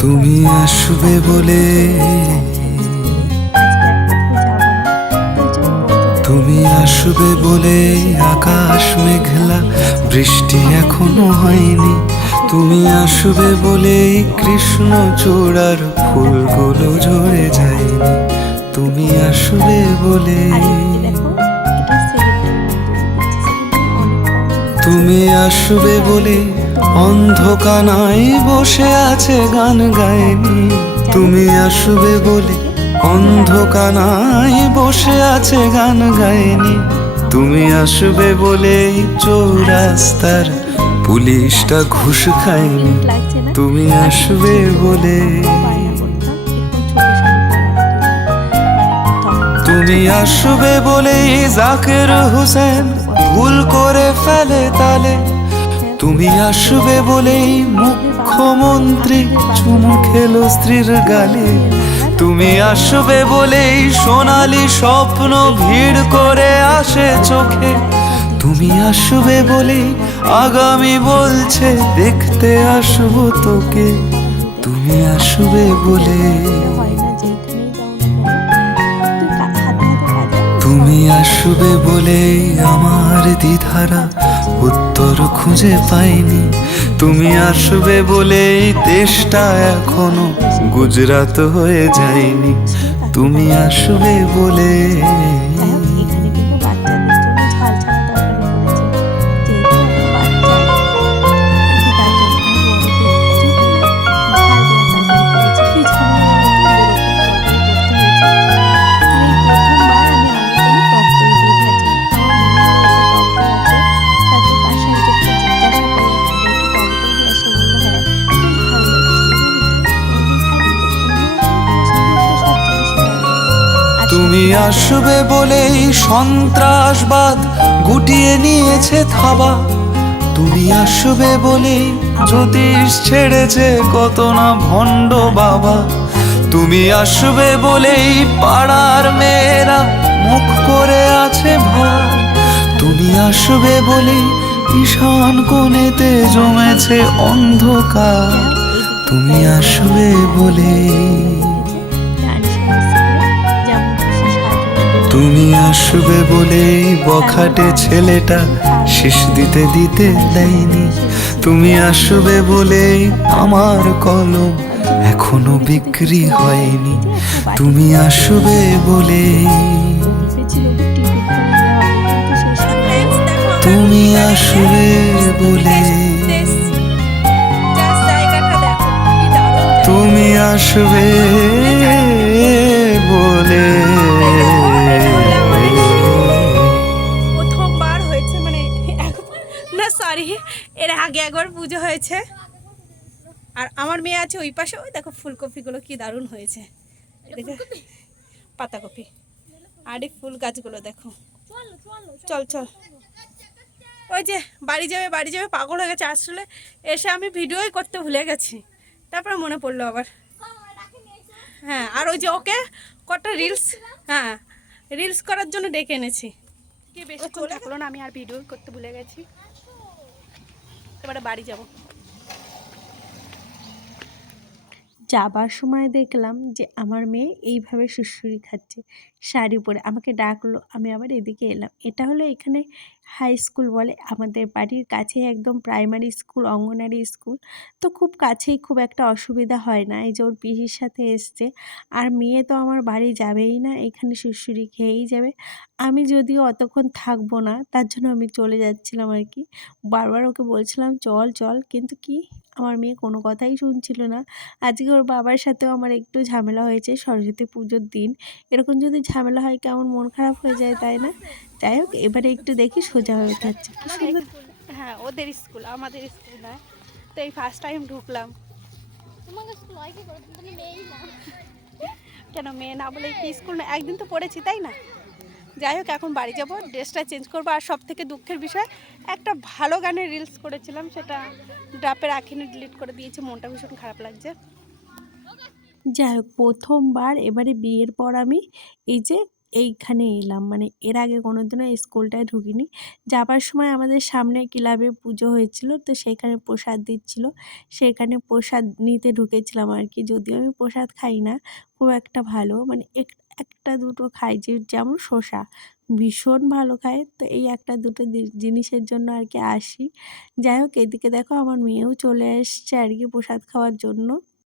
তুমি আসবে বলে, তুমি আসবে বলে আকাশ মেঘলা, বৃষ্টি এখনো হয়নি। তুমি আসবে বলে কৃষ্ণ চূড়ার ফুলগুলো ঝরে যায়নি। তুমি আসবে বলে, তুমি আসবে বলে অন্ধকানায় বসে আছে গান গায়নি। তুমি আসবে বলে অন্ধকানায় বসে আছে গান গায়নি। তুমি আসবে বলে চৌরাস্তার পুলিশটা ঘুষ খায়নি। তুমি আসবে বলে, তুমি আসবে বলে জাকির হোসেন ভুল করে ফেলে তালে। তুমি আসবে বলেই মুখ্যমন্ত্রী চুমু খেলো স্ত্রীর গালে। তুমি আসবে বলেই সোনালি স্বপ্ন ভিড় করে আসে চোখে। তুমি আসবে বলেই আগামী বলছে দেখতে আসবো তোকে। তুমি আসবে বলে, তুমি আসবে বলে আমার দ্বিধারা উত্তর খুঁজে পাইনি। তুমি আসবে বলে দেশটা এখনো গুজরাট হয়ে যায়নি। তুমি আসবে বলে, তুমি আসবে বলেই সন্ত্রাসবাদ গুটিয়ে নিয়েছে থাবা। তুমি আসবে বলেই জ্যোতিষ ছেড়েছে কত না ভণ্ড বাবা। তুমি আসবে বলেই পাড়ার মেয়েরা মুখ করে আছে ভার। তুমি আসবে বলেই ঈশান কোণেতে জমেছে অন্ধকার। তুমি আসবে বলে, তুমি আসবে বলেই বখাটে ছেলেটা শীষ দিতে দিতে দেয়নি। তুমি আসবে বলেই আমার কলম এখনো বিক্রি হয়নি। তুমি আসবে বলে, তুমি আসবে বলে, তুমি আসবে বলে। প্রথমবার হয়েছে মানে না সরি, এর আগে একবার পুজো হয়েছে। আর আমার মেয়ে আছে ওই পাশে, ওই দেখো ফুলকপিগুলো কি দারুণ হয়েছে, পাতাকপি। আর এই ফুল গাছগুলো দেখো। চল চল, ওই যে বাড়ি যাবে বাড়ি যাবে পাগল হয়ে গেছে। আসলে এসে আমি ভিডিওই করতে ভুলে গেছি, তারপরে মনে পড়লো আবার। হ্যাঁ, আর ওই যে ওকে কটা রিলস, হ্যাঁ রিলস করার জন্য ডেকে এনেছি। কি বেশি থাকলো না, আমি আর ভিডিও করতে ভুলে গেছি। এবারে বাড়ি যাব। যাবার সময় দেখলাম যে আমার মেয়ে এইভাবে সুড়সুড়ি খাচ্ছে শাড়ি পরে, আমাকে ডাকলো, আমি আবার এদিকে এলাম। এটা হলো এখানে হাই স্কুল বলে, আমাদের বাড়ির কাছেই একদম প্রাইমারি স্কুল, অঙ্গনারী স্কুল। তো খুব কাছেই, খুব একটা অসুবিধা হয় না। এই যে ওর পিসির সাথে এসছে, আর মেয়ে তো আমার বাড়ি যাবেই না, এখানে সুড়সুড়ি খেয়েই যাবে। আমি যদিও অতক্ষণ থাকবো না, তার জন্য আমি চলে যাচ্ছিলাম আর কি। বারবার ওকে বলছিলাম চল চল, কিন্তু কি আমার মেয়ে কোনো কথাই শুনছিল না। আজকে ওর বাবার সাথেও আমার একটু ঝামেলা হয়েছে সরস্বতী পুজোর দিন। এরকম যদি ঝামেলা হয় কেমন মন খারাপ হয়ে যায়, তাই না? যাই হোক, এবারে একটু দেখি সোজা হয়ে যাচ্ছে কি সুন্দর। হ্যাঁ, ওদের স্কুল, আমাদের স্কুল না। তো এই ফার্স্ট টাইম ঢুকলাম। কেন মেয়ে না বলে কি স্কুল না? একদিন তো পড়েছি, তাই না? যাই হোক, এখন বাড়ি যাব, ড্রেসটা চেঞ্জ করবো। আর সব থেকে দুঃখের বিষয়, একটা ভালো গানের রিলস করেছিলাম, সেটা ড্রাপে রাখিনি, ডিলিট করে দিয়েছি। মনটা ভীষণ খারাপ লাগছে। যাই হোক, প্রথমবার এবারে বিয়ের পর আমি এই যে এইখানে এলাম, মানে এর আগে কোনোদিনও এই স্কুলটায় ঢুকিনি। যাবার সময় আমাদের সামনে ক্লাবে পুজো হয়েছিল, তো সেখানে প্রসাদ দিচ্ছিল, সেখানে প্রসাদ নিতে ঢুকেছিলাম আর কি। যদিও আমি প্রসাদ খাই না খুব একটা ভালো, মানে একটা দুটো খাই, যেমন শসা ভীষণ ভালো খাই, তো এই একটা দুটো জিনিসের জন্য আর কি আসি। যাই হোক, এদিকে দেখো আমার মেয়েও চলে এসছে আর কি প্রসাদ খাওয়ার জন্য।